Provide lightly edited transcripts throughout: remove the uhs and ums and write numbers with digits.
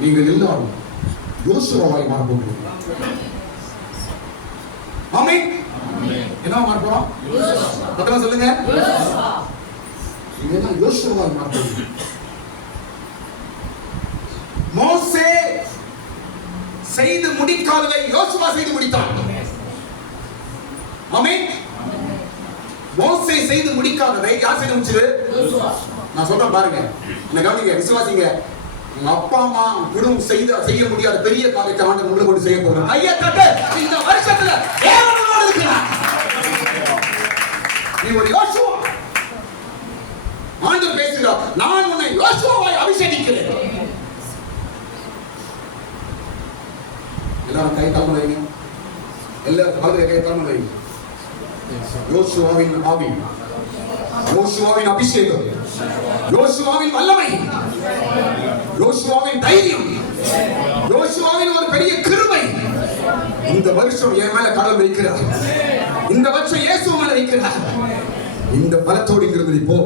நீங்கள் எல்லாரும் யோசுவாவாய் மாற போகிறீர்கள். ஆமென். என்ன மாற போறோம்? பக்கத்துல சொல்லுங்க. நீங்க எல்லாம் யோசுவாவாய் மாற போகிறீர்கள். மோசே செய்து முடிக்காததை யோசுவா செய்து முடித்தான். ஆமென். மோசே செய்து முடிக்காததை யார் செய்து முடிச்சது? யோசுவா. நான் சொல்றேன் பாருங்க, என்ன கவனிங்க, விசுவாசிங்க. உங்க அப்பா அம்மா குடும்பம் செய்ய முடியாத பெரிய காரியத்தை ஆண்டவர் உங்களை கொண்டு செய்ய போறார். ஐயா தட்டு, இந்த வருஷத்துல தேவனோடு இருக்கிறார். நீ ஒரு யோசுவா. ஆண்டவர் பேசுகிறார், நான் உன்னை யோசுவாவாய் அபிஷேகிக்கிறேன். எல்லாரும் கை தாழ்ந்து வைங்க. எல்லாரும் கால்களை கை தாழ்ந்து வைங்க. யோசுவாவின் ஆவி, யோசுவாவின் அபிஷேகம், யோசுவாவின் வல்லமை, யோசுவாவின் தைரியம், யோசுவாவின் ஒரு பெரிய கிருபை இந்த வருஷம் என் மேல கடவுள் வைக்கிறார். இந்த வருஷம் இயேசு மேல வைக்கிறார். இந்த பலத்தோடு இங்கிருந்து இப்போ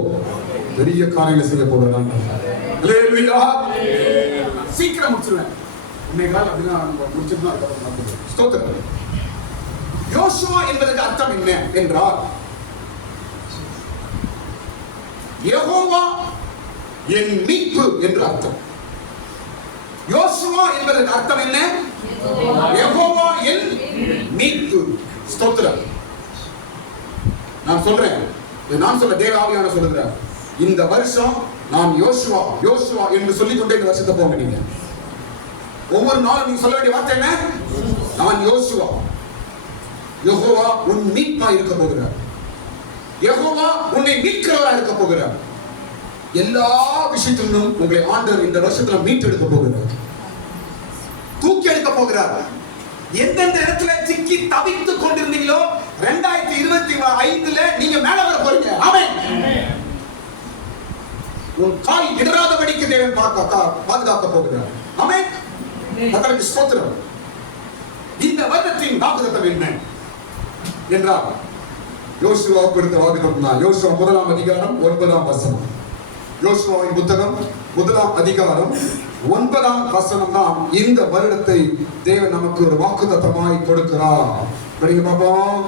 பெரிய காரியங்களை செய்ய போறேன். அல்லேலூயா. சீக்கிரம் முடிச்சிருவேன். இன்னைக்கு அப்படிதான் முடிச்சிருந்தா ஸ்தோத்திரம். யோசுவா என்பதற்கு அர்த்தம் என்ன என்றால், யெகோவா என் மீட்பு என்று அர்த்தம். யோசுவா என்பதற்கு அர்த்தம் என்ன? யெகோவா என் மீட்பு. ஸ்தோத்திரம். நான் சொல்றேன், நான் சொல்ல தேவ ஆவியானவர் சொல்லுகிறார், இந்த வருஷம் நான் யோசுவா யோசுவா என்று சொல்லிக்கொண்டே இந்த வருஷத்தை போங்க. நீங்க ஒவ்வொரு நாளும் நீங்க சொல்ல வேண்டிய வார்த்தை என்ன? நான் யோசுவா. யெகோவா உன் மீட்பா இருக்க போகிறார். யெகோவா உன்னை மீட்கிறவரா இருக்க போகிறார். எல்லா விஷயத்திலும் உங்களை ஆண்டவர் இந்த வருஷத்துல மீட்டெடுக்க போகிறார், தூக்கி எடுக்க போகிறார். எந்தெந்த இடத்துல சிக்கி தவித்துக் கொண்டிருந்தீங்களோ 2025ல நீங்க மேல வர போறீங்க. ஆமென். உன் கால் இடராதபடிக்கு தேவன் பாதுகாக்க போகிறார். ஆமென். கர்த்தருக்கு ஸ்தோத்திரம். இந்த வருடத்தின் வாக்குத்தத்தம் என்ன என்றால், யோசுவாவுக்கு எடுத்த வாக்குத்தத்தம் தான். யோசுவா 1ஆம் அதிகாரம் 9ஆம் வசனம். யோசுவாவின் புத்தகம் 1ஆம் அதிகாரம் 9ஆம் வசனம் தான் இந்த வருடத்தை தேவன் நமக்கு ஒரு வாக்குத்தத்தமாய் கொடுக்கிறார். படிங்க பாப்போம்.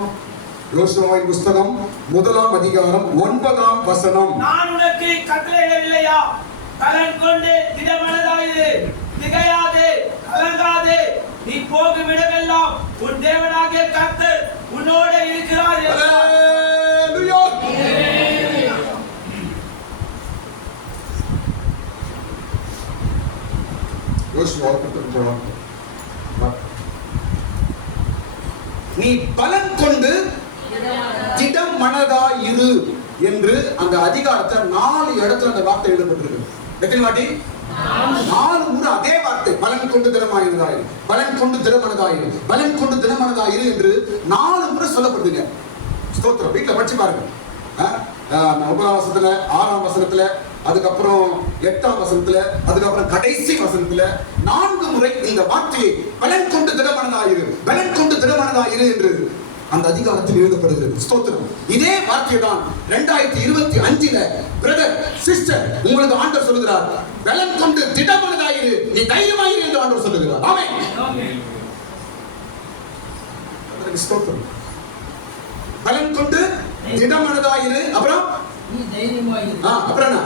யோசுவாவின் புத்தகம் 1ஆம் அதிகாரம் 9ஆம் வசனம். நான் உனக்கு கட்டளையிடவில்லையா? பலன் கொண்டு திடமனதாயிரு, திகையாதே, கலங்காதே. நீ போகும் இடமெல்லாம் உன் தேவனாகிய கர்த்தர் உன்னோட இருக்கிறார். அல்லேலூயா. நீ பலன் கொண்டு திடம் மனதாயிரு என்று அந்த அதிகாரத்தை 4 இடத்துல அந்த வார்த்தை எழுதப்பட்டிருக்கு. எத்தனை வாட்டி? 4 முறை அதே வார்த்தை. பலன் கொண்டு திடமனதாயிரு, பலன் கொண்டு திடமனதாயிரு, பலன் கொண்டு திடமனதாயிரு என்று 4 முறை சொல்லப்படுதுங்க. ஸ்தோத்திரம். வீட்டுல படிச்சு பாருங்க. 9ஆம் வசனத்துல, 6ஆம் வசனத்துல, அதுக்கப்புறம் 8ஆம் வசனத்துல, அதுக்கப்புறம் கடைசி வசனத்துல 4 முறை இந்த வார்த்தையை பலன் கொண்டு திடமனதாயிரு, பலன் கொண்டு திடமனதாயிரு என்று அந்த அதிகாரத்தில் எழுதப்படுகிறது. ஸ்தோத்திரம். இதே வார்த்தை தான் 2025ல பிரதர் சிஸ்டர் உங்களுக்கு ஆண்டவர் சொல்லுகிறார், பலன் கொண்டு திடமனதாயிரு, நீ தைரியமாயிரு என்று ஆண்டவர் சொல்லுகிறார். ஆமென். ஸ்தோத்திரம். பலன் கொண்டு திடமனதாயிரு, அப்புறம் நீ தைரியமாயிரு. அப்புறம் என்ன?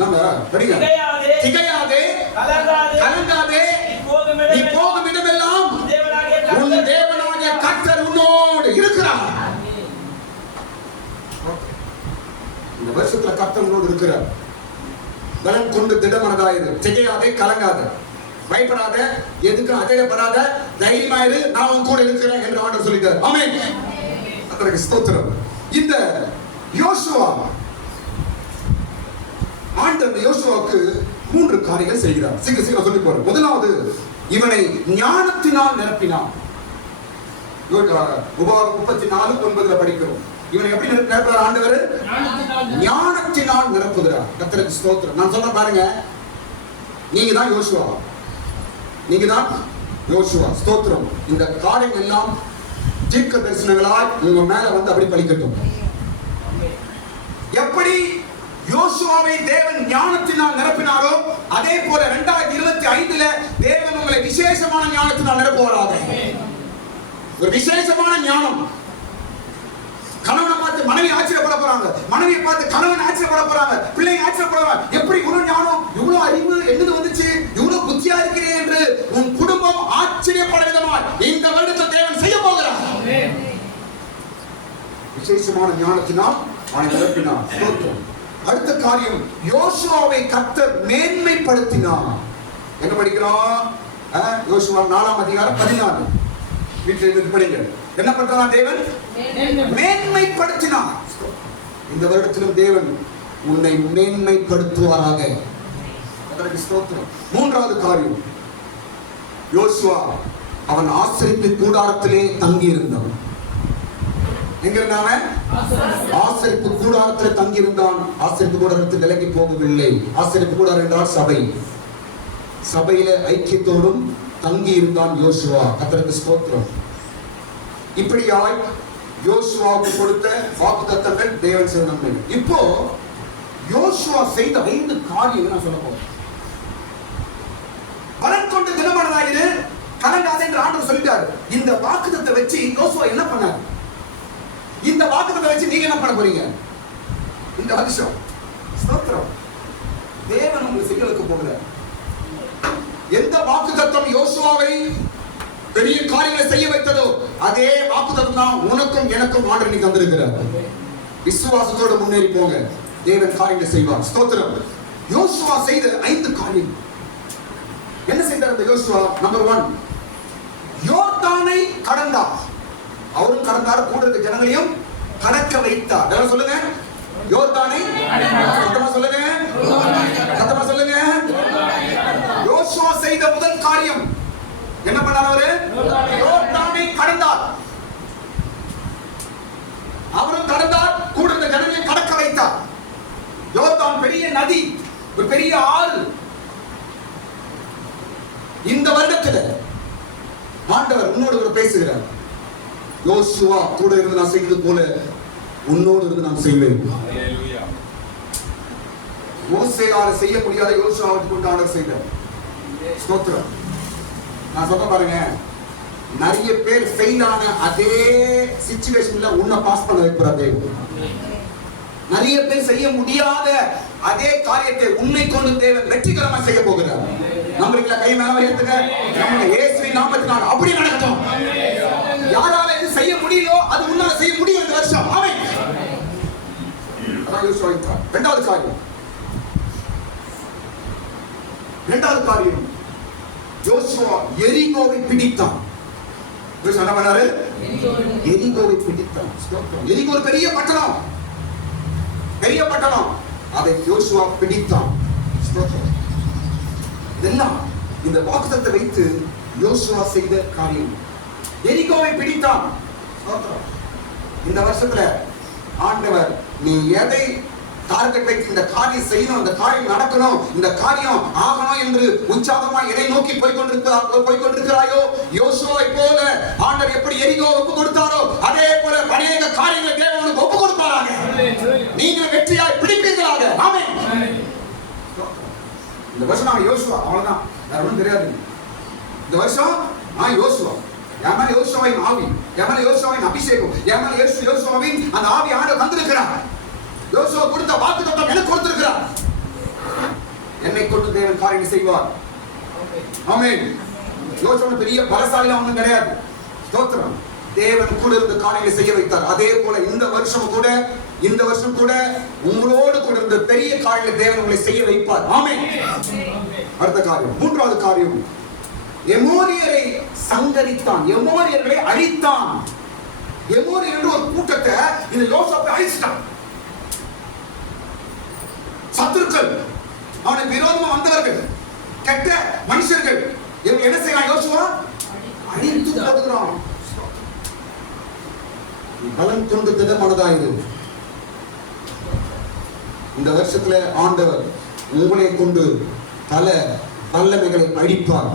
நம்ம படிங்க. திகையாதே, கலங்காதே. நீ போகும் இடமெல்லாம் உன் தேவனாகிய கர்த்தர் உன்னோடு இருக்கிறார். இந்த வருஷத்துல கர்த்தர் உன்னோடு இருக்கிறார். பலன் கொண்டு திடமனதாயிரு, திகையாதே, கலங்காதே, பயப்படாத, எதுக்கும் அதையப்படாத, தைரியமாயிரு, நான் உன் கூட இருக்கிறேன் என்று ஆண்டவர் சொல்லிட்டார். ஆமென். கர்த்தருக்கு ஸ்தோத்திரம். இந்த யோசுவா ஆண்டவர் யோசுவாவுக்கு 3 காரியங்கள் செய்கிறார். சீக்கிரம் சொல்லி போறேன். முதலாவது, இவனை ஞானத்தினால் நிரப்பினான். உபாகம் 34:9 படிக்கிறோம். இவனை எப்படி நிரப்புகிறார் ஆண்டவர்? ஞானத்தினால் நிரப்புகிறார். கர்த்தருக்கு ஸ்தோத்திரம். நான் சொல்றேன் பாருங்க, நீங்க தான் யோசுவா, நீங்க தான் யோசுவா. ஸ்தோத்திரம். இந்த காரியங்கள் எல்லாம் தீர்க்க தரிசனங்களால் உங்க மேல வந்து அப்படி பலிக்கட்டும். எப்படி யோசுவாவை தேவன் ஞானத்தினால் நிரப்பினாரோ அதே போல 2025 2025 தேவன் உங்களை விசேஷமான ஞானத்தினால் நிரப்புவாராக. ஒரு விசேஷமான ஞானம். கணவனை பார்த்து மனைவி ஆச்சரியப்பட போறாங்க, மனைவியை பார்த்து கணவன் ஆச்சரியப்பட போறாங்க, பிள்ளைங்க ஆச்சரியப்படுறாங்க. எப்படி இவ்வளவு ஞானம், இவ்வளவு அறிவு என்னது வந்துச்சு, இவ்வளவு புத்தியா இருக்கிறேன் என்று உன் குடும்பம் ஆச்சரியப்பட விதமாய் இந்த வருடத்தை தேவன் செய்ய போகிறார். விசேஷமான ஞானத்தினால் அவனை நிரப்பினார். அடுத்த காரியம், யோசுவாவை கர்த்தர் மேன்மைப்படுத்தினார். என்ன படிக்கிறோம்? யோசுவா 4ஆம் அதிகாரம் 14. வீட்டில் இருந்து படிங்க. என்ன பண்றான் தேவன்? மேன்மைப்படுத்தினார். இந்த வருடத்திலும் தேவன் உன்னை மேன்மைப்படுத்துவாராக. அதற்கு ஸ்தோத்திரம். மூன்றாவது காரியம், யோசுவா அவன் ஆசரிப்பு கூடாரத்திலே தங்கி இருந்தான். எங்க இருந்தாங்க? ஆசரிப்பு கூடாரத்தில் தங்கி இருந்தான். ஆசரிப்பு கூடாரத்தில் விலகி போகவில்லை. ஆசரிப்பு கூடாரம் என்றால் சபை. சபையில ஐக்கியத்தோடும் தங்கி இருந்தான் யோசுவா. கர்த்தருக்கு ஸ்தோத்திரம். இப்படியாய் யோசுவாவுக்கு கொடுத்த வாக்குத்தத்தங்கள் தேவன் செய்த நன்மைகள். இப்போ யோசுவா செய்த 5 காரியங்கள் நான் சொல்ல போறேன். பலன் கொண்டு தினமானதாயிரு, கலங்காதே என்று ஆண்டவர் சொல்லிட்டாரு. இந்த வாக்குத்தத்தை வச்சு யோசுவா என்ன பண்ணாரு? இந்த வாக்குத்தத்தை வச்சு நீங்க என்ன பண்ண போறீங்க இந்த வருஷம்? ஸ்தோத்திரம். தேவன் உங்களுக்கு செய்ய வைக்க போகிறார். எந்த வாக்குத்தத்தம் யோசுவாவை பெரிய காரியங்களை செய்ய வைத்ததோ அதே வாக்குத்தத்தம் தான் உனக்கும் எனக்கும் ஆண்டவர் இன்னைக்கு தந்திருக்கிறார். விசுவாசத்தோடு முன்னேறி போங்க, தேவன் காரியங்களை செய்வார். ஸ்தோத்திரம். யோசுவா செய்த 5 காரியம். என்ன செய்தார் அந்த யோசுவா? நம்பர் 1, யோர்தானை கடந்தார். அவரும் கடந்தார், கூட இருக்க ஜனங்களையும் கடக்க வைத்தார். என்ன சொல்லுங்க? யோர்தானை சத்தமா சொல்லுங்க, சத்தமா சொல்லுங்க. யோசுவா செய்த முதல் காரியம் என்ன பண்ணார்? அவரு யோர்தானை கடந்தார். அவரும் கடந்தார், கூட இருந்த ஜனங்களையும் கடக்க வைத்தார். யோர்தான் பெரிய நதி, ஒரு பெரிய ஆறு. இந்த வருடத்தில் ஆண்டவர் உன்னோடு ஒரு பேசுகிறார். யோசுவா கூட இருந்து நான் செய்தது போல உன்னோடு இருந்து நான் செய்வேன். மோசேயால செய்ய முடியாத யோசுவாவுக்கு கொண்டு ஆண்டவர் செய்தார். ஸ்தோத்திரம். நான் சொல்ல பாருங்க, நிறைய பேர் ஃபெயில் ஆன அதே சிச்சுவேஷன்ல உன்னை பாஸ் பண்ண வைக்கிறார். நிறைய பேர் செய்ய முடியாத அதே காரியத்தை உன்னை கொண்டு தேவன் வெற்றிகரமா செய்ய போகிறார். நம்மளுக்கு கை மேல எடுத்துங்க. நம்ம இயேசுவின் நாமத்தினால் அப்படி நடக்கும். யாரால இது செய்ய முடியலோ அது உன்னால செய்ய முடியும் இந்த வருஷம். ஆமென். அதான் யோசுவா. இரண்டாவது காரியம், யோசுவா எரிகோவை பிடித்தான். யோசுவா என்ன பண்ணாரு? எரிகோவை பிடித்தான். எரிகோ ஒரு பெரிய பட்டணம், அதை யோசுவா பிடித்தான். இதெல்லாம் இந்த வாக்குத்தத்தத்தை வைத்து யோசுவா செய்த காரியம். எரிகோவை பிடித்தான். இந்த வருஷத்துல ஆண்டவர் நீ எதை டார்கெட் வைத்து இந்த காரியம் செய்யணும், இந்த காரியம் நடக்கணும், இந்த காரியம் ஆகணும் என்று உற்சாகமா எதை நோக்கி போய்கொண்டிருக்கிறாயோ, யோசுவாவை போல ஆண்டவர் எப்படி எரிகோவை ஒப்பு கொடுத்தாரோ அதே போல அநேக காரியங்களை தேவனுக்கு ஒப்பு கொடுப்பாராக. நீங்கள் வெற்றியாய் பிடிப்பீர்களாக. ஆமென். இந்த வருஷம் நான் யோசுவா, அவ்வளவுதான், வேற ஒன்றும் தெரியாது. இந்த வருஷம் நான் யோசுவா. என் மேல யோசுவாவின் ஆவி, என் மேல யோசுவாவின் அபிஷேகம், என் மேல யோசுவாவின் அந்த ஆவி ஆண்டவர் தந்திருக்கிறார். யோசுவா கொடுத்த வாக்குத்தத்தம் எனக்கு கொடுத்திருக்கிறார். என்னை கொண்டு தேவன் காரியங்களை செய்வார். ஆமென். யோசுவா பெரிய பலசாலிலாம் ஒன்றும் கிடையாது. ஸ்தோத்திரம். தேவன் கூட இருந்த காரியங்களை செய்ய வைத்தார். அதே போல இந்த வருஷம் கூட உங்களோடு கூட இருந்த பெரிய காரியங்களை தேவன் உங்களை செய்ய வைப்பார். ஆமென். அடுத்த காரியம், மூன்றாவது காரியம், எமோரியரை சங்கரித்தான், எமோரியர்களை அழித்தான். எமோரியர் என்ற ஒரு கூட்டத்தை இந்த யோசுவா அழிச்சிட்டான். சத்துருக்கள், அவனுக்கு விரோதமா வந்தவர்கள், கெட்ட மனுஷர்கள், இவங்க என்ன செய்யலாம்? யோசுவா அழித்து போடுகிறான். பலன் கொண்டு திடமானதாயிரு. இந்த வருஷத்துல ஆண்டவர் உங்களை கொண்டு பல வல்லமைகளை அழிப்பார்.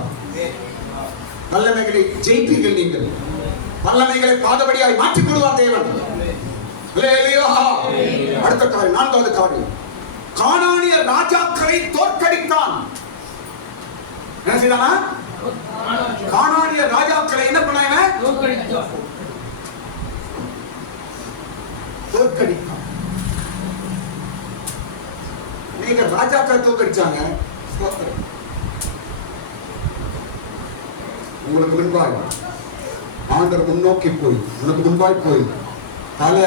வல்லமைகளை ஜெயிப்பீர்கள். நீங்கள் வல்லமைகளை பாதபடியாய் மாற்றிக் கொள்வார் தேவன். அடுத்த காரியம், நான்காவது காரியம், கானானிய ராஜாக்களை தோற்கடித்தான். என்ன செய்தானா? கானானிய ராஜாக்களை என்ன பண்ணாங்க? தோற்கடித்தான். நீங்க ராஜாக்களை தோற்கடிச்சாங்க. உங்களுக்கு முன்பாய் ஆண்டவர் முன்னோக்கி போய் உனக்கு முன்பாய் போய் பல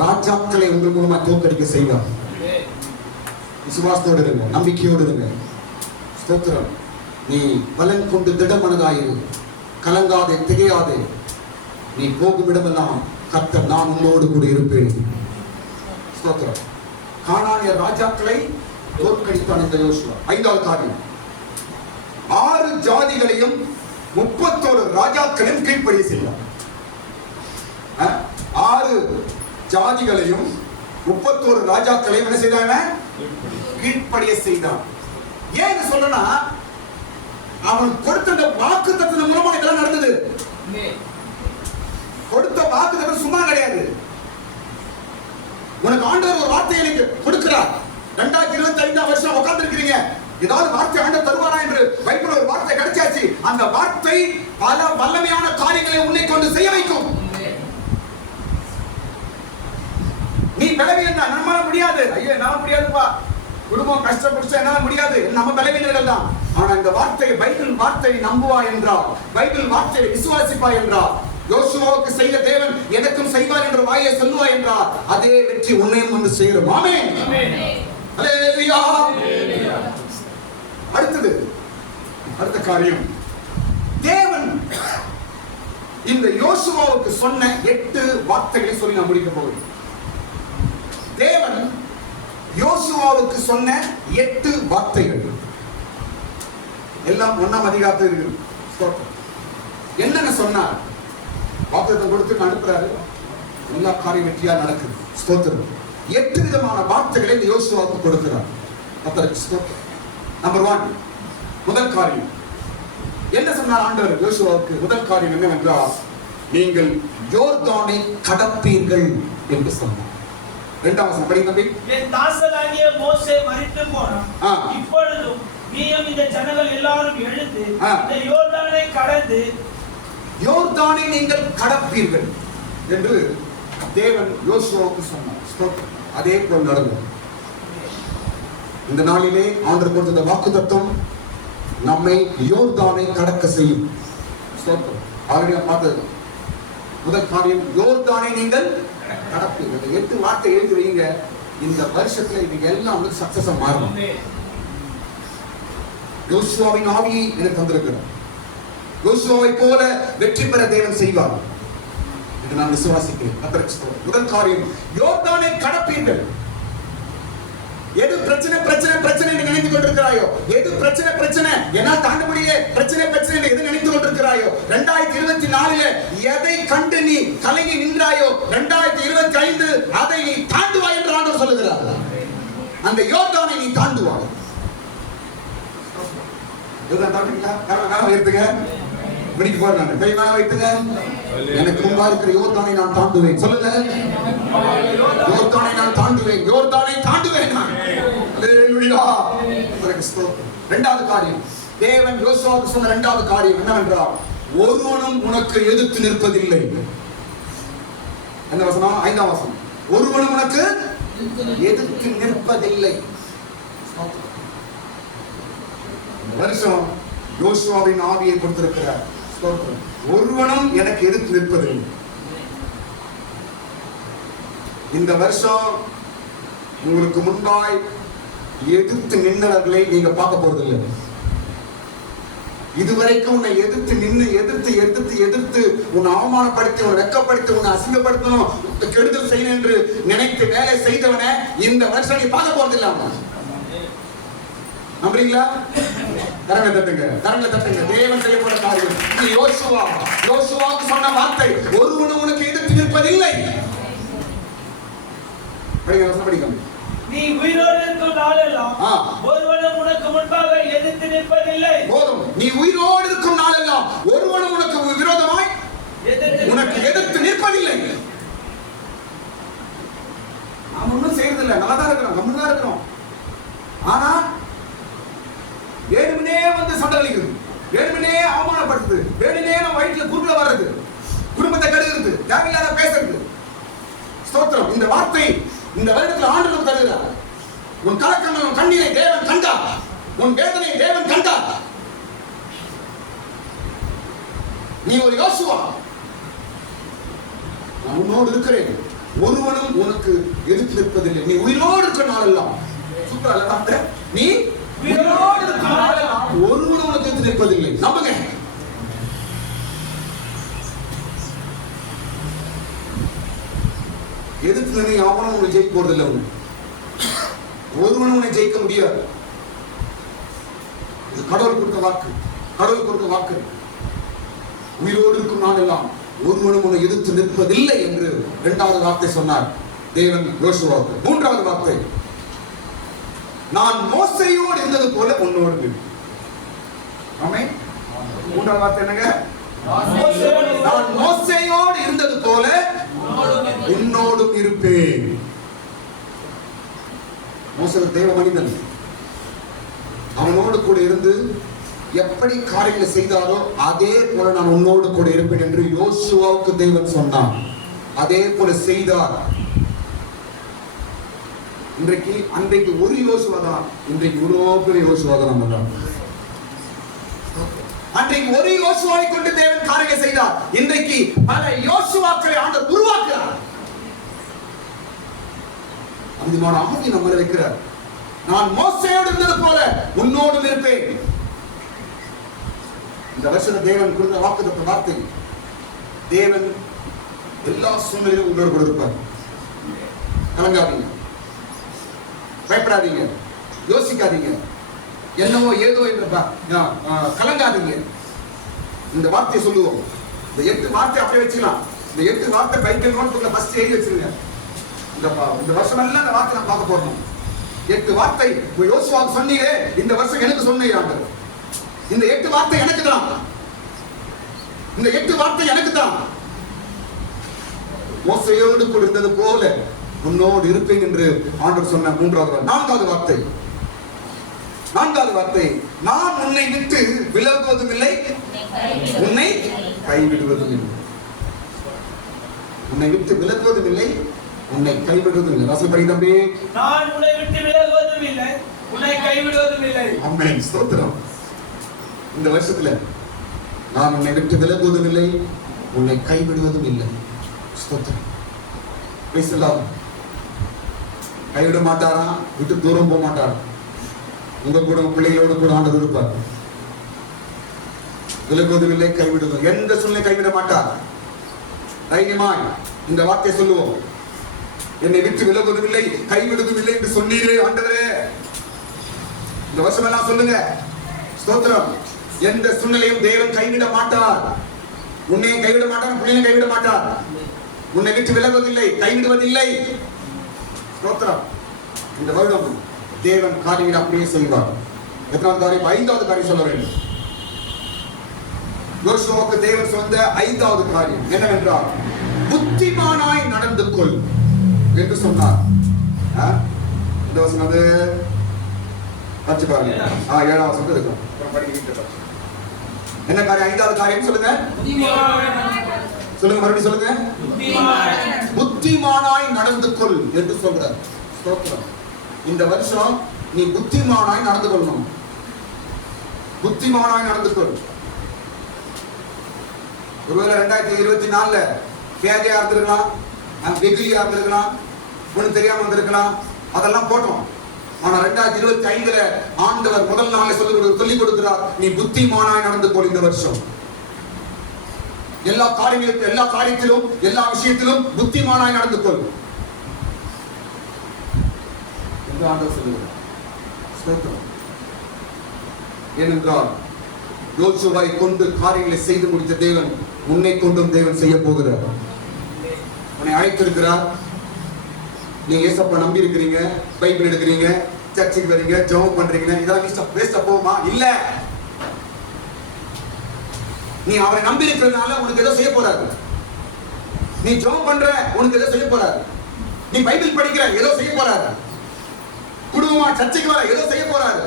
ராஜாக்களை உங்கள் மூலமா தோற்கடிக்க செய்வார். விசுவாசத்தோடு இருங்க, நம்பிக்கையோடு இருங்க. ஸ்தோத்திரம். நீ பலன் கொண்டு திடமனதாயிரு, கலங்காதே, திகையாதே. நீ போகும் இடமெல்லாம் கர்த்தர் நான் உன்னோடு கூட இருப்பேன். ஸ்தோத்திரம். கானானிய ராஜாக்களை தோற்கடித்தான் இந்த யோசுவா. ஐந்தாவது காரியம், 6 ஜாதிகளையும் 31 ராஜாக்களையும் கீழ்ப்படிய செய்தார். 6 ஜாதிகளையும் 31 ராஜாக்களையும் என்ன செய்தாங்க? கீழ்ப்படிய செய்தான். ஏன் சொல்றனா, அவன் கொடுத்த வாக்குத்தத்தத்தின் மூலமா இதெல்லாம் நடந்தது. கொடுத்த வாக்குத்தத்தம் சும்மா கிடையாது. உனக்கு ஆண்டவர் ஒரு வார்த்தையை எனக்கு கொடுக்கிறார். 2025 வருஷம் உட்கார்ந்து இருக்கிறீங்க, ஏதாவது வார்த்தை ஆண்டவர் தருவாரா என்று பைபிள் ஒரு வார்த்தை கிடைச்சாச்சு. அந்த வார்த்தை பல வல்லமையான காரியங்களை உன்னை கொண்டு செய்ய வைக்கும். நீ பலவீனம் தான், நம்மால முடியாது, ஐயோ என்னால முடியாதுப்பா, குடும்பம் கஷ்டப்பட்டு என்னால முடியாது, நம்ம பலவீனர்கள் தான். ஆனா இந்த வார்த்தையை, பைபிள் வார்த்தையை நம்புவா என்றால், பைபிள் வார்த்தையை விசுவாசிப்பா என்றால், யோசுவாவுக்கு செய்த தேவன் எனக்கும் செய்வார் என்று வாயை சொல்லுவா என்றால், அதே வெற்றி உன்னையும் வந்து சேரும். ஆமென். ஹல்லேலூயா. அடுத்த காரியம், தேவன் இந்த யோசுவாவுக்கு சொன்ன 8 வார்த்தைகளை சொல்லி நான் முடிக்க போகிறேன். தேவன் யோசுவாவுக்கு சொன்ன 8 வார்த்தைகள் எல்லாம் 1ஆம் அதிகாரத்தில் இருக்கு. என்னென்ன சொன்னார்? வாக்குத்தத்தம் கொடுத்து அனுப்புறாரு, எல்லா காரியம் வெற்றியா நடக்குது. ஸ்தோத்திரம். 8 விதமான வார்த்தைகளை இந்த யோசுவாவுக்கு கொடுக்கிறார். நம்பர் 1, முதல் காரியம் என்ன சொன்னார் ஆண்டவர் யோசுவாவுக்கு? முதல் காரியம் என்னவென்றால், நீங்கள் யோர்தானை கடப்பீர்கள் என்று சொன்னார். 2ஆம் வசனம் படி தம்பி. என் தாசனாகிய மோசே மரித்து போனான், இப்பொழுதும் நீயும் இந்த ஜனங்கள் எல்லாரும் எழுந்து இந்த யோர்தானை கடந்து யோர்தானை நீங்கள் கடப்பீர்கள் என்று தேவன் யோசுவாவுக்கு சொன்னார். அதே போல் நடந்தது. இந்த நாளிலே ஆண்டவர் கொடுத்த வாக்குத்தத்தம் நம்மை யோர்தானை கடக்க செய்யும். ஆல்ரெடி பார்த்தது முதல் காரியம், யோர்தானை நீங்கள் கடப்பீர்கள். 8 வார்த்தை எழுதி வைங்க. இந்த வருஷத்துல இது எல்லாம் வந்து சக்சஸா மாறும். யோசுவாவின் ஆவியை எனக்கு தந்திருக்கிறார். யோசுவாவை போல வெற்றி பெற தேவன் செய்வார் என்று நான் விசுவாசிக்கிறேன். முதல் காரியம், யோர்தானை கடப்பீர்கள். எது பிரச்சனை பிரச்சனை பிரச்சனை என்று நினைத்துக் கொண்டிருக்கிறாயோ, எது பிரச்சனை பிரச்சனை என்னால் தாண்ட முடியல, பிரச்சனை பிரச்சனை என்று எது நினைத்துக் கொண்டிருக்கிறாயோ, 2024 எதை கண்டு நீ கலங்கி நின்றாயோ, 2025 அதை நீ தாண்டுவாய் என்று ஆண்டவர் சொல்லுகிறார். அந்த யோர்தானை நீ தாண்டுவாய். எனக்கு முன்பாக இருக்கிற யோர்தானை நான் தாண்டுவேன். சொல்லுங்க, யோர்தானை நான் தாண்டுவேன், யோர்தானை தாண்டுவேன் நான். ஹல்லேலூயா. இரண்டாவது காரியம், தேவன் யோசுவாவுக்கு சொன்ன இரண்டாவது காரியம் என்னவென்றால், ஒருவனும் உனக்கு எதிர்த்து நிற்பதில்லை. என்ன வசனம்? 5ஆம் வசனம். ஒருவனும் உனக்கு எதிர்த்து நிற்பதில்லை. வருஷம் யோசுவாவின் ஆவியை கொடுத்திருக்கிறார். ஒருவனும் எனக்கு எதிர்த்து நிற்பதில்லை. இந்த வருஷம் உங்களுக்கு முன்பாய் எதிர்த்து நின்றவர்களை நீங்க பார்க்க போறதில்லை. இதுவரைக்கும் உன்னை எதிர்த்து நின்று எதிர்த்து உன்னை அவமானப்படுத்தி, உன்னை வெட்கப்படுத்தி, உன்னை அசிங்கப்படுத்தணும், கெடுதல் செய்யணும் என்று நினைத்து வேலை செய்தவனை இந்த வருஷம் நீ பார்க்க போறதில்லை. நம்புறீங்களா? கரங்களை தட்டுங்க. தேவன் செய்ய போற காரியம். யோசுவாவுக்கு சொன்ன வார்த்தை, ஒருவனும் உனக்கு எதிர்த்து நிற்பதில்லை. நீ உயிரோடு இருக்கும் நாளெல்லாம் ஒருவனும் உனக்கு முன்பாக எதிர்த்து நிற்பதில்லை. போதும். நீ உயிரோடு இருக்கும் நாளெல்லாம் ஒருவனும் உனக்கு விரோதமாய் உனக்கு எதிர்த்து நிற்பதில்லை. நாம் ஒன்றும் செய்யறதில்லை, நல்லா தான் இருக்கிறோம், நம்மளும் தான் இருக்கிறோம். ஆனா 7 வேணுனே வந்து சண்டை அளிக்குது, வேணுனே அவமானப்படுத்துது, வேணுனே நம்ம வயிற்றுல குறுக்குல வர்றது, குடும்பத்தை கெடுக்கிறது, தேவையில்லாத பேசுறது. ஸ்தோத்திரம். இந்த வார்த்தை இந்த வருடத்தில் ஆண்டவர் தருகிறார். உன் கலக்கங்கள், உன் கண்ணீரை தேவன் கண்டார், உன் வேதனையை தேவன் கண்டார். நீ ஒரு யோசுவா, நான் உன்னோடு இருக்கிறேன், ஒருவனும் உனக்கு எதிர்த்து நிற்பதில்லை. நீ உயிரோடு இருக்கிற நாளெல்லாம், சூப்பரா இல்ல, நீ உயிரோடு இருக்கிற நாளெல்லாம் ஒருவனும் உனக்கு எதிர்த்து நிற்பதில்லை. நம்புங்க. எதிர்த்து நீ அவனும் உன்னை ஜெயிக்க போறதில்லை. ஒருவனும் உன்னை ஜெயிக்க முடியாது. இது கடவுள் கொடுத்த வாக்கு, கடவுள் கொடுத்த வாக்கு. உயிரோடு இருக்கும் நாளெல்லாம் ஒருவனும் உன்னை எதிர்த்து நிற்பதில்லை என்று இரண்டாவது வார்த்தை சொன்னார் தேவன் யோசுவாவுக்கு. மூன்றாவது வார்த்தை, நான் மோசேயோடு இருந்தது போல உன்னோடு. ஆமென். மூன்றாவது வார்த்தை என்னங்க? நான் மோசேயோடு இருந்தது போல உன்னோடும் இருப்பேன். மோசே தேவ மனிதன், அவனோடு கூட இருந்து எப்படி காரியங்களை செய்தாரோ அதே போல நான் உன்னோடு கூட இருப்பேன் என்று யோசுவாவுக்கு தேவன் சொன்னார். அதே போல செய்தார். இன்றைக்கு அன்றைக்கு ஒரு யோசுவா தான், இன்றைக்கு இவ்வளோ பெரிய யோசுவா தான் நம்ம தான். அன்றைக்கு ஒரு யோசுவாவை கொண்டு தேவன் காரியங்களை செய்தார். இன்றைக்கு பல யோசுவாக்களை ஆண்டவர் உருவாக்குகிறார். அதிகமான ஆவி நம்மளை வைக்கிறார். நான் மோசேயோடு இருந்தது போல உன்னோடும் இருப்பேன். இந்த வருஷம் தேவன் கொடுத்த வாக்குத்தத்த வார்த்தை. தேவன் எல்லா சூழ்நிலையிலும் உங்களோடு கூட இருப்பார். கலங்காதீங்க, பயப்படாதீங்க, யோசிக்காதீங்க, என்னவோ ஏதோ என்று கலங்காதீங்க. இந்த வார்த்தையை சொல்லுவோம். இந்த 8 வார்த்தை அப்படியே வச்சுக்கலாம். இந்த 8 வார்த்தை பைபிள் நோட்புக்ல ஃபர்ஸ்ட் எழுதி வச்சிருங்க. இந்த வருஷம் எல்லாம் இந்த வார்த்தை நான் பார்க்க போறோம். 8 வார்த்தை யோசுவாவுக்கு சொன்னீங்க, இந்த வருஷம் எனக்கு சொன்னீங்க. இந்த 8 வார்த்தை எனக்கு தான். இந்த 8 வார்த்தை எனக்கு தான். மோசேயோடு கூட இருந்தது போல உன்னோடு இருப்பேன் என்று ஆண்டவர் சொன்ன மூன்றாவது. நான்காவது வார்த்தை, நான் உன்னை விட்டு விலகுவதும் இல்லை, உன்னை கைவிடுவதும் இல்லை. உன்னை விட்டு விலகுவதும் இல்லை, உன்னை கைவிடுவதும் இல்லை. வாசி படி தம்பி. நான் உன்னை விட்டு விலகுவதும் இல்லை, உன்னை கைவிடுவதும் இல்லை. ஆமென். ஸ்தோத்திரம். இந்த வருஷத்துல நான் உன்னை விட்டு விலகுவதும் இல்லை, உன்னை கைவிடுவதும் இல்லை. ஸ்தோத்திரம். Praise the Lord. கைவிட மாட்டாரா? விட்டு தூரம் போக மாட்டாரா? உங்க கூட பிள்ளைகளோடு கூட ஆண்டவர் இருப்பார். விலகுவதும் இல்லை, கைவிடுவதும், எந்த சூழ்நிலை கைவிட மாட்டார். தைரியமாய் இந்த வார்த்தையை சொல்லுவோம். என்னை விட்டு விலகுவதும் இல்லை, கைவிடுவதும் இல்லை என்று சொன்னீரே ஆண்டவரே. இந்த வருஷம் எல்லாம் சொல்லுங்க. ஸ்தோத்திரம். எந்த சூழ்நிலையும் தேவன் கைவிட மாட்டார். உன்னையும் கைவிட மாட்டார், பிள்ளையும் கைவிட மாட்டார். உன்னை விட்டு விலகுவதில்லை, கைவிடுவதில்லை. ஸ்தோத்திரம். இந்த வருடம் தேவன் காரியங்களை அப்படியே செய்வார். எத்தனாவது காரியம்? 5வது காரியம் சொல்ல வேண்டும். யோசுவாவுக்கு தேவன் சொந்த 5வது காரியம் என்னவென்றால், புத்திமானாய் நடந்து கொள் என்று சொன்னார். இந்த வசனம் அது வச்சு பாருங்க. 7வது வசனம் இருக்கும். என்ன காரியம்? 5வது காரியம் சொல்லுங்க. சொல்லுங்க, மறுபடியும் சொல்லுங்க. புத்திமானாய் நடந்து கொள் என்று சொல்றார். ஸ்தோத்திரம். இந்த வருஷம் நீ புத்திமானாய் நடந்து கொள்ளணும். புத்திமானாய் நடந்து கொள். ஒருவேளை 2024 கேஜியா இருந்திருக்கலாம், வெகுலியா இருந்திருக்கலாம், ஒண்ணு தெரியாம இருந்திருக்கலாம், அதெல்லாம் போட்டோம். ஆனா 2025 ஆண்டவர் முதல் நாளை சொல்லிக் கொடுக்கிறார், நீ புத்திமானாய் நடந்து கொள். இந்த வருஷம் எல்லா காரியத்திலும் எல்லா விஷயத்திலும் புத்திமானாய் நடந்து கொள் என்று ஆண்டவர் சொல்லுகிறார். ஏனென்றால் யோசுவாவை கொண்டு காரியங்களை செய்து முடித்த தேவன் உன்னை கொண்டும் தேவன் செய்ய போகிறார். உன்னை அழைத்திருக்கிறார். நீங்க ஏசப்பா நம்பி இருக்கிறீங்க, பைபிள் எடுக்கிறீங்க, சர்ச்சுக்கு வரீங்க, ஜெபம் பண்றீங்க. இதெல்லாம் வேஸ்டா போகுமா? இல்ல. நீ அவரை நம்பி இருக்கிறதுனால உனக்கு ஏதோ செய்ய போறாரு. நீ ஜெபம் பண்ற, உனக்கு ஏதோ செய்ய போறாரு. நீ பைபிள் படிக்கிற, ஏதோ செய்ய போறாரு. குடும்பமா சர்ச்சுக்கு வர, ஏதோ செய்ய போறாரு.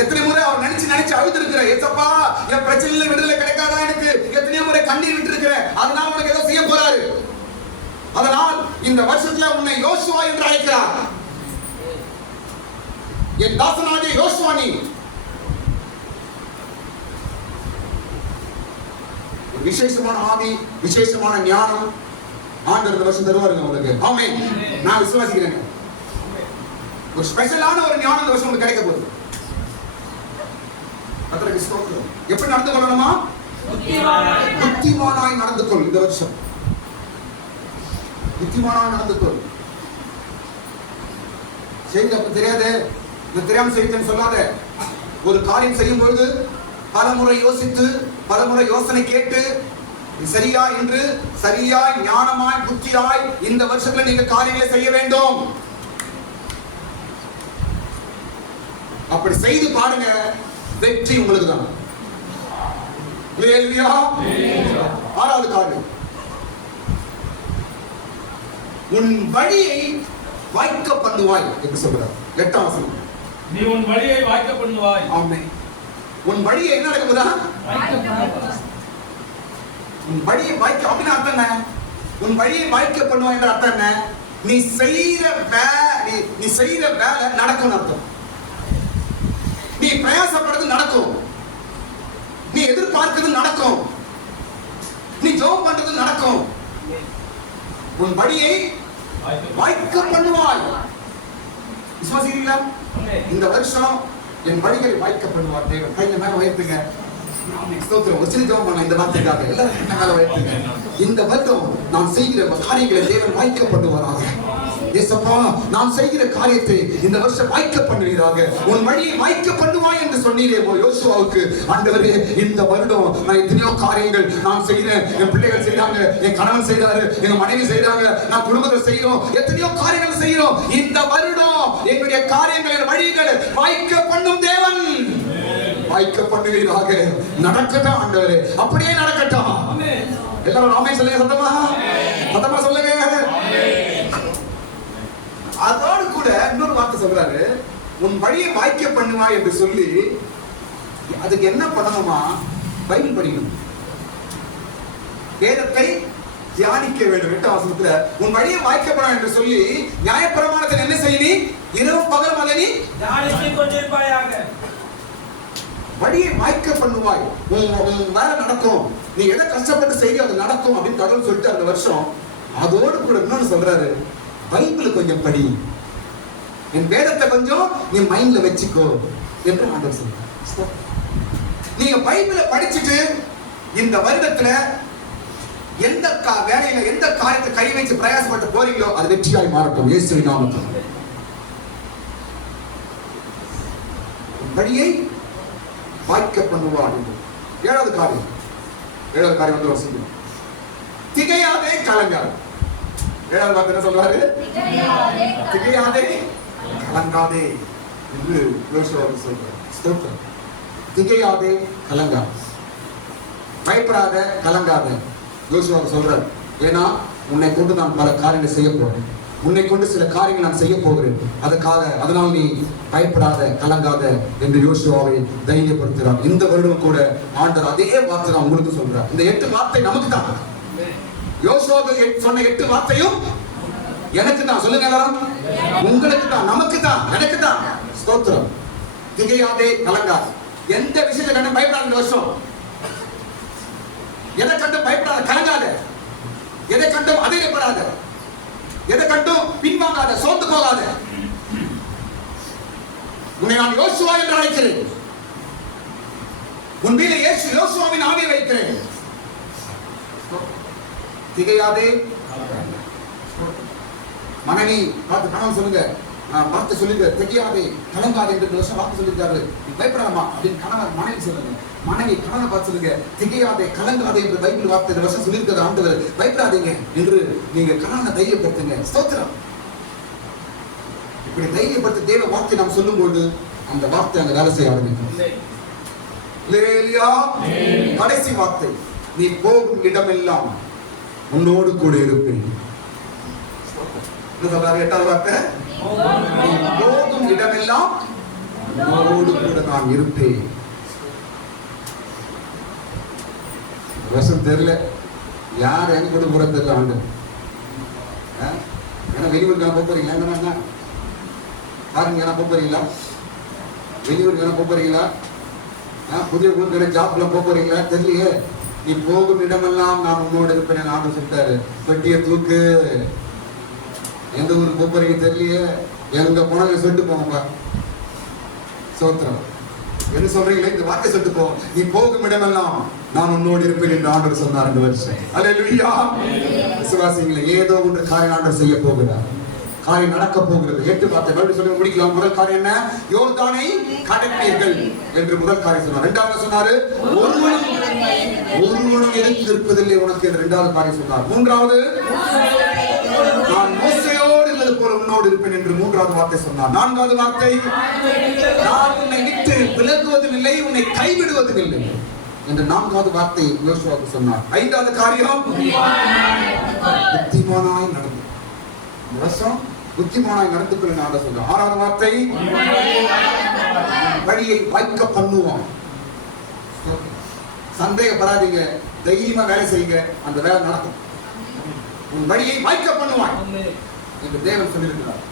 எத்தனை முறை அவர் நினைச்சு அழுது ஏசப்பா என் பிரச்சனையில விடுதலை கிடைக்காதா எனக்கு, எத்தனையோ முறை கண்ணீர் விட்டு இருக்கிறேன், அதனால உனக்கு ஏதோ செய்ய போறாரு. அதனால் இந்த வருஷத்துல உன்னை யோசுவா என்று அழைக்கிறார். என் தாசனாகிய யோசுவா நீ. விசேஷமான ஆவி, விசேஷமான ஞானம் ஆண்டவர் இந்த வருஷம் தருவாருங்க உங்களுக்கு. ஆமென். நான் விசுவாசிக்கிறேன். ஒரு ஸ்பெஷலான ஒரு ஞானம் இந்த வருஷம் உங்களுக்கு கிடைக்க போகுது. கர்த்தருக்கு ஸ்தோத்திரம். எப்படி நடந்து கொள்ளணுமா? புத்திமானாய் நடந்து கொள். இந்த வருஷம் புத்திமானாய் நடந்து கொள். செய்தி அப்ப தெரியாது, இந்த தெரியாம செய்தேன்னு சொல்லாத. ஒரு காரியம் செய்யும் பொழுது பலமுறை யோசித்து, பலமுறை யோசனை கேட்டு, சரியா என்று சரியாய் ஞானமாய் புத்தியாய் இந்த வருஷத்துல நீங்க காரியங்களை செய்ய வேண்டும். அப்படி செய்து பாருங்க, வெற்றி உங்களுக்கு தான். ஆறாவது காரியம், உன் வழியை வாய்க்க பண்ணுவாய் என்று சொல்றார். 8ஆம் வசனம். நீ உன் வழியை வாய்க்க பண்ணுவாய். ஆமென். உன் வழியை என்ன நடக்குதா? உன் வழியை வாய்க்க அப்படின்னா அர்த்தம் என்ன? உன் வழியை வாய்க்க பண்ணுவாய் என்ற அர்த்தம் என்ன? நீ செய்யற வேலை நடக்கும் அர்த்தம். நீ பிரயாசப்படுறது நடக்கும், நீ எதிர்பார்க்கிறது நடக்கும், நீ ஜெபம் பண்றது நடக்கும். உன் வழியை வாய்க்க பண்ணுவாய். விசுவாசிக்கிறீங்களா? இந்த வருஷம் என் வழிகளை வாய்க்க பண்ணுவார் தேவன். கையில மேல உயர்த்துங்க. ஸ்தோத்திரம். ஒரு சின்ன ஜெபம் பண்ணலாம் இந்த வார்த்தைக்காக. எல்லாரும் மேல உயர்த்துங்க. இந்த வருடம் நான் செய்கிற காரியங்களை தேவன் வாய்க்க பண்ணுவாராக. ஏசப்பா, நான் செய்கிற காரியத்தை இந்த வருஷம் வாய்க்க பண்ணுவீராக. உன் வழியை வாய்க்க பண்ணுவாய் என்று சொன்னீரே யோசுவாவுக்கு. ஆண்டவரே, இந்த வருடம் நான் எத்தனையோ காரியங்கள் நான் செய்கிறேன். என் பிள்ளைகள் செய்றாங்க, என் கணவன் செய்றாரு, எங்க மனைவி செய்றாங்க, நான் குடும்பத்தை செய்யறோம், எத்தனையோ காரியங்கள் செய்யறோம். இந்த வருடம் எங்களுடைய காரியங்களின் வழிகளை வாய்க்க பண்ணும் தேவன். வாய்க்க பண்ணுவீராக. நடக்கட்டும் ஆண்டவரே, அப்படியே நடக்கட்டும். எல்லாரும் ஆமென் சொல்லுங்க. சத்தமா சொல்லுங்க. அதோடு கூட இன்னொரு வார்த்தை சொல்றாரு, உன் வழியை வாய்க்க பண்ணுவா என்று சொல்லி, அதுக்கு என்ன பண்ணணுமா? பைபிள் படிக்கணும், வேதத்தை தியானிக்க வேண்டும். 8ஆம் வசனத்துல உன் வழியை வாய்க்கப்படும் என்று சொல்லி நியாயப்பிரமாணத்தில் என்ன செய்யணும்? இரவு பகல் அதை நீ தியானித்துக் கொண்டிருப்பாயாக. வழியை வாய்க்க பண்ணுவாய். உன் வேலை நடக்கும், நீ எதை கஷ்டப்பட்டு செய்ய அது நடக்கும் அப்படின்னு கடவுள் சொல்லிட்டு அந்த வருஷம் அதோடு கூட இன்னொன்னு சொல்றாரு, பைபிள் கொஞ்சம் படி, என் வேதத்தை கொஞ்சம் நீ மைண்ட்ல வச்சுக்கோ என்று ஆண்டவர் சொல்றார். நீங்க பைபிளை படிச்சுட்டு இந்த வருடத்துல எந்த வேலையில எந்த காரியத்தை கை வச்சு பிரயாசப்பட்டு போறீங்களோ அது வெற்றியாய் மாறட்டும் இயேசுவின் நாமத்தில். வழியை வாய்க்க பண்ணுவார். 7வது காரியம் வந்து வசனம், திகையாதே கலங்காதே. 7வது வார்த்தை என்ன சொல்றாரு? திகையாதே கலங்காதே என்று யோசுவா சொல்றார். திகையாதே கலங்காதே, பயப்படாத கலங்காத யோசுவா சொல்றார். ஏன்னா உன்னை கொண்டு நான் பல காரியங்களை செய்ய போறேன், உன்னை கொண்டு சில காரியங்கள் நான் செய்ய போகிறேன், அதனால் நீ பயப்படாத கலங்காத என்று யோசுவாவை தைரியப்படுத்துகிறார். இந்த வருடம் கூட ஆண்டவர் அதே வார்த்தை தான் உங்களுக்கு சொல்றார். இந்த 8 வார்த்தை நமக்கு தான். யோசுவாவுக்கு சொன்ன 8 வார்த்தையும் எனக்கு தான். சொல்லுங்க எல்லாரும், உங்களுக்கு தான், நமக்கு தான், எனக்கு தான். ஸ்தோத்திரம். திகையாதே கலங்காத. எந்த விஷயத்தை கண்டு பயப்படாத. இந்த வருஷம் எதை கண்டு பயப்படாத, கலங்காத. எதை கண்டும் அதிகப்படாத, எதை கண்டும் பின்வாங்காத, சோர்ந்து போகாத. உன்னை நான் யோசுவா என்று அழைக்கிறேன். உன் மீது யோசுவாவின் ஆவியை வைக்கிறேன். திகையாதே. மனைவி பார்த்து கணவன் சொல்லுங்க, பார்த்து சொல்லுங்க, திகையாதே கலங்காதே என்று வார்த்தை சொல்லியிருக்காரு. பயப்படாமா அப்படின்னு கணவன் மனைவி சொல்லுங்க. மனைவி கணவனை பார்த்து சொல்லுங்க, திகையாதே கலங்காதே என்று பைபிள் வார்த்தை இந்த வருஷம் சொல்லியிருக்கிறது. ஆண்டவர் பயப்படாதீங்க என்று நீங்க கணவனை தைரியப்படுத்துங்க. ஸ்தோத்திரம். இப்படி தைரியப்படுத்த தேவ வார்த்தை நாம் சொல்லும்போது அந்த வார்த்தை அங்க வேலை செய்ய ஆரம்பிக்கும். கடைசி வார்த்தை, நீ போகும் இடமெல்லாம் உன்னோடு கூட இருப்பேன். 8வது வார்த்தை, நீ போகும் இடமெல்லாம் உன்னோடு கூட நான் இருப்பேன். வருஷம் தெரியல, யார் எங்க கூட போற தெரியல ஆண்டு. ஏன்னா வெளியூருக்கு போக போறீங்களா? என்ன பாருங்க, என்ன போக போறீங்களா? வெளியூருக்கு என்ன போக போறீங்களா? புதிய ஊருக்கு ஜாப்ல போக போறீங்களா? தெரியலையே. நீ போகும் இடமெல்லாம் நான் உன்னோடு இருப்பேன் ஆண்டு சொல்லிட்டாரு. பெட்டியை தூக்கு. எந்த ஊருக்கு போக போறீங்க தெரியலையே. எங்க போனாலும் சொல்லிட்டு போங்கப்பா. சோத்திரம். என்ன சொல்றீங்களே? இந்த வார்த்தை சொல்லிட்டு போ. நீ போகும் இடமெல்லாம் நான் உன்னோடு இருப்பேன் என்று ஆண்டவர் சொன்னார். 2 வருஷம். அல்லேலூயா. விசுவாசிங்களே, ஏதோ ஒன்று காரியம் ஆண்டவர் செய்ய போகிறார். காரியம் நடக்க போகிறது. 8 வார்த்தை மறுபடியும் சொல்லி முடிக்கலாம். முதல் காரியம் என்ன? யோர்தானை கடப்பீர்கள் என்று முதல் காரியம் சொன்னார். இரண்டாவது சொன்னாரு, ஒருவனும் எதிர்த்து இருப்பதில்லை உனக்கு என்று இரண்டாவது காரியம் சொன்னார். மூன்றாவது, நான் மோசேயோடு இருந்தது போல உன்னோடு இருப்பேன் என்று மூன்றாவது வார்த்தை சொன்னார். நான்காவது வார்த்தை, நான் உன்னை விட்டு விலகுவதும் இல்லை, உன்னை கைவிடுவதும் இல்லை என்று நான்காவது வார்த்தை யோசுவாவுக்கு சொன்னார். ஐந்தாவது காரியம், புத்திமானாய் நடந்து வருஷம் புத்திமானாய் நடந்து கொள்ள நான் சொல்றேன். ஆறாவது வார்த்தை, வழியை வாய்க்க பண்ணுவான். சந்தேகப்படாதீங்க, தைரியமா வேலை செய்யுங்க, அந்த வேலை நடக்கும். உன் வழியை வாய்க்க பண்ணுவான் என்று தேவன் சொல்லியிருக்கிறார்.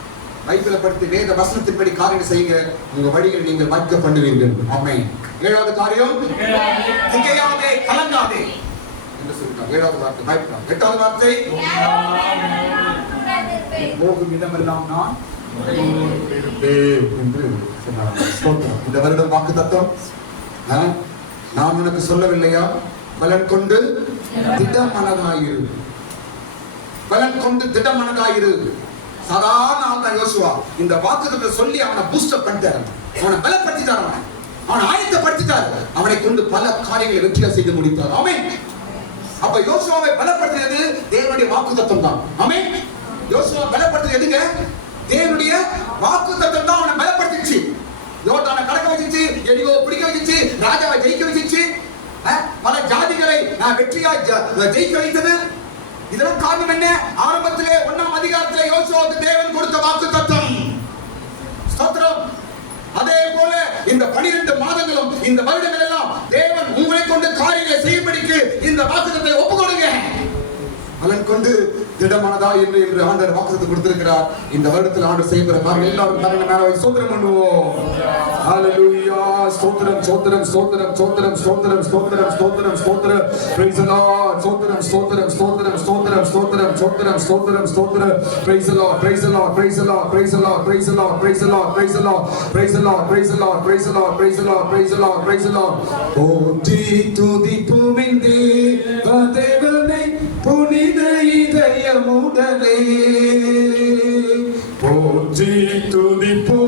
பைபிளை படித்து வேத வசனத்தின்படி காரியம் செய்யுங்க, உங்க வழிகளை நீங்கள் வாய்க்க பண்ணுவீர்கள். ஆமென். ஏழாவது காரியம், திகையாதே, கலங்காதே என்று சொல்லிட்டார். ஏழாவது வார்த்தை பயப்படாதே. எட்டாவது வார்த்தை, போகும் இடமெல்லாம் நான் இருப்பேன் என்று சொன்னார். இந்த வருடம் வாக்குத்தத்தம் நான் உனக்கு சொல்லவில்லையா? பலன் கொண்டு திடமனதாயிரு. பலன் கொண்டு திடமனதாயிரு. சாதாரண ஆள் தான் யோசுவா. இந்த வாக்குத்தத்தத்தை சொல்லி அவனை பூஸ்டப் பண்ணிட்டாரு, அவனை பலப்படுத்திட்டார், அவனை ஆயத்தப்படுத்திட்டார். அவனை கொண்டு பல காரியங்களை வெற்றியா செய்து முடித்தார். ஆமென். அப்ப யோசுவாவை பலப்படுத்தியது தேவனுடைய வாக்குத்தத்தம் தான். ஆமென். யோசுவா பலப்படுத்தியது எதுங்க? தேவனுடைய வாக்குத்தத்தம் தான் அவனை பலப்படுத்திச்சு. யோர்தானை கடக்க வச்சிச்சு, எரிகோ பிடிக்க வச்சிச்சு, ராஜாவை ஜெயிக்க வச்சிச்சு, பல ஜாதிகளை வெற்றியா ஜெயிக்க வைத்தது. இதெல்லாம் காரணம் என்ன? ஆரம்பத்திலே 1ஆம் அதிகாரத்திலே யோசுவாவுக்கு தேவன் கொடுத்த வாக்குத்தத்தம். ஸ்தோத்திரம். அதே போல இந்த 12 மாதங்களும் இந்த வருடங்கள் எல்லாம் தேவன் உங்களை கொண்டு காரியங்களை செய்யும்படிக்கு இந்த வாக்குத்தத்தத்தை ஒப்புக்கொடுங்க. பலன் கொண்டு திடமானதா என்று ஆண்டவர் வாக்குத்தத்தை கொடுத்திருக்கிறார். இந்த வருடத்தில் ஆண்டவர் செய்கிற காரியம் எல்லாரும் தங்களை மேல ஸ்தோத்திரம் பண்ணுவோம். ஹalleluya. ஸ்தோத்திரம் ஸ்தோத்திரம் ஸ்தோத்திரம் ஸ்தோத்திரம் ஸ்தோத்திரம் ஸ்தோத்திரம் ஸ்தோத்திரம் ஸ்தோத்திரம். praise the lord. ஸ்தோத்திரம் ஸ்தோத்திரம் ஸ்தோத்திரம் ஸ்தோத்திரம் ஸ்தோத்திரம் ஸ்தோத்திரம் ஸ்தோத்திரம் ஸ்தோத்திரம். praise the lord praise the lord praise the lord praise the lord praise the lord praise the lord praise the lord praise the lord praise the lord praise the lord praise the lord praise the lord praise the lord. போற்றி துதிப்போம் தேவனை புனித இதயமுடனே. போற்றி துதிப்போம்